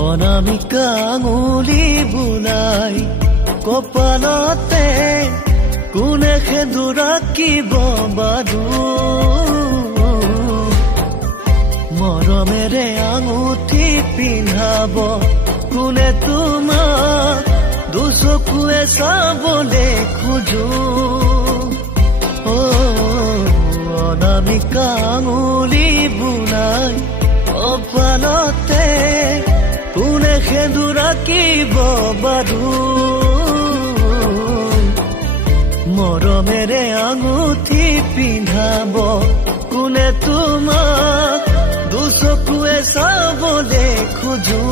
অনামিকা আঙুলি বুলাই কপালতে কোনে সেন্দুৰ আঁকিব বাৰু মৰমেৰে আঙুঠি পিন্ধাব কোনে তোমাক দুচকুৱে চাবলে খোজো অনামিকা আঙুলি বুলাই কপালতে কোনে সেন্দুৰ আঁকিব বাৰু মৰমেৰে আঙুঠি পিন্ধাব কোনে তোমাক দুচকুৱে চাবলে খোজো